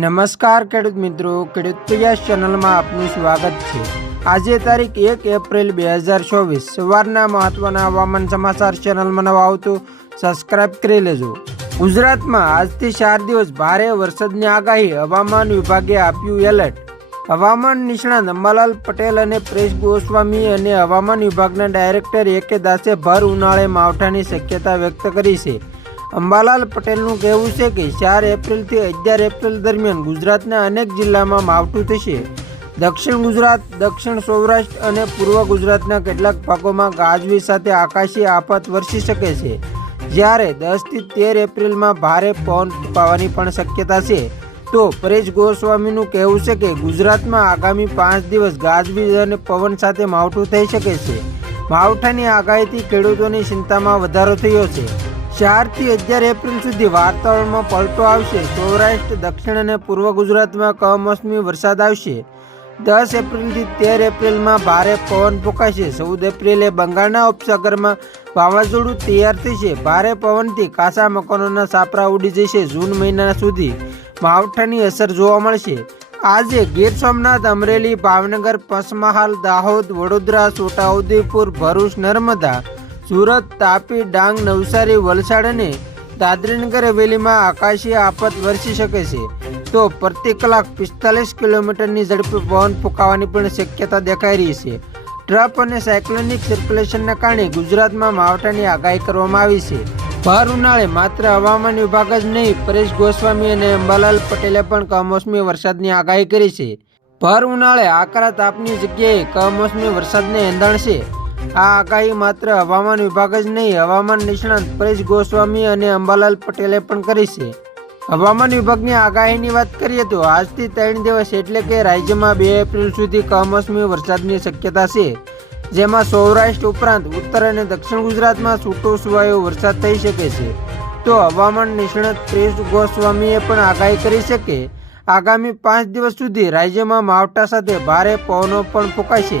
નમસ્કાર ખેડૂત મિત્રો, ખેડૂત પ્રયાસ ચેનલમાં આપનું સ્વાગત છે. આજે તારીખ એક એપ્રિલ બે હજાર ચોવીસ. સવારના મહત્વના હવામાન સમાચાર ચેનલમાં નવા આવતું સબસ્ક્રાઇબ કરી લેજો. ગુજરાતમાં આજથી ચાર દિવસ ભારે વરસાદની આગાહી હવામાન વિભાગે આપ્યું એલર્ટ. હવામાન નિષ્ણાત અંબાલાલ પટેલ અને પ્રેશ ગોસ્વામી અને હવામાન વિભાગના ડાયરેક્ટર એ કે દાસે ભર ઉનાળે માવઠાની શક્યતા વ્યક્ત કરી છે. અંબાલાલ પટેલનું કહેવું છે કે ચાર એપ્રિલથી અગિયાર એપ્રિલ દરમિયાન ગુજરાતના અનેક જિલ્લામાં માવઠું થશે. દક્ષિણ ગુજરાત, દક્ષિણ સૌરાષ્ટ્ર અને પૂર્વ ગુજરાતના કેટલાક ભાગોમાં ગાજવીજ સાથે આકાશી આફત વરસી શકે છે. જ્યારે દસથી તેર એપ્રિલમાં ભારે પવન ફૂંકાવાની પણ શક્યતા છે. તો પરેશ ગોસ્વામીનું કહેવું છે કે ગુજરાતમાં આગામી પાંચ દિવસ ગાજવીજ અને પવન સાથે માવઠું થઈ શકે છે. માવઠાની આગાહીથી ખેડૂતોની ચિંતામાં વધારો થયો છે. ચારથી અગિયાર એપ્રિલ સુધી વાતાવરણમાં પલટો આવશે. સૌરાષ્ટ્ર, દક્ષિણ અને પૂર્વ ગુજરાતમાં કમોસમી વરસાદ આવશે. દસ એપ્રિલથી તેર એપ્રિલમાં ભારે પવન ફૂંકાશે. ચૌદ એપ્રિલે બંગાળના ઉપસાગરમાં વાવાઝોડું તૈયાર થશે. ભારે પવનથી કાસા મકાનોના સાપરા ઉડી જશે. જૂન મહિના સુધી માવઠાની અસર જોવા મળશે. આજે ગીર સોમનાથ, અમરેલી, ભાવનગર, પંચમહાલ, દાહોદ, વડોદરા, છોટાઉદેપુર, ભરૂચ, નર્મદા સુરત, તાપી, ડાંગ, નવસારી, વલસાડ અને દાદરીનગર હવેલીમાં આકાશી આફત વરસી શકે છે. તો પ્રતિ કલાક પિસ્તાલીસ કિલોમીટરની ઝડપે પવન ફૂંકાવાની પણ શક્યતા દેખાઈ રહી છે. ટ્રપ અને સાયક્લોનિક સર્ક્યુલેશનના કારણે ગુજરાતમાં માવઠાની આગાહી કરવામાં આવી છે. ભર ઉનાળે માત્ર હવામાન વિભાગ જ નહીં, પરેશ ગોસ્વામી અને અંબાલાલ પટેલે પણ કમોસમી વરસાદની આગાહી કરી છે. ભર ઉનાળે આકરા તાપની જગ્યાએ કમોસમી વરસાદને એંધાણ છે. આ આગાહી માત્ર હવામાન વિભાગ જ નહીં, હવામાન નિષ્ણાત પરેશ ગોસ્વામી અને અંબાલાલ પટેલે પણ કરી છે. હવામાન વિભાગની આગાહીની વાત કરીએ તો આજથી ત્રણ દિવસ એટલે કે રાજ્યમાં બે એપ્રિલ સુધી કમોસમી વરસાદની શક્યતા છે. જેમાં સૌરાષ્ટ્ર ઉપરાંત ઉત્તર અને દક્ષિણ ગુજરાતમાં છૂટો સુવાયો વરસાદ થઈ શકે છે. તો હવામાન નિષ્ણાત પ્રેસ ગોસ્વામીએ પણ આગાહી કરી છે કે આગામી પાંચ દિવસ સુધી રાજ્યમાં માવઠા સાથે ભારે પવનો પણ ફૂંકાશે.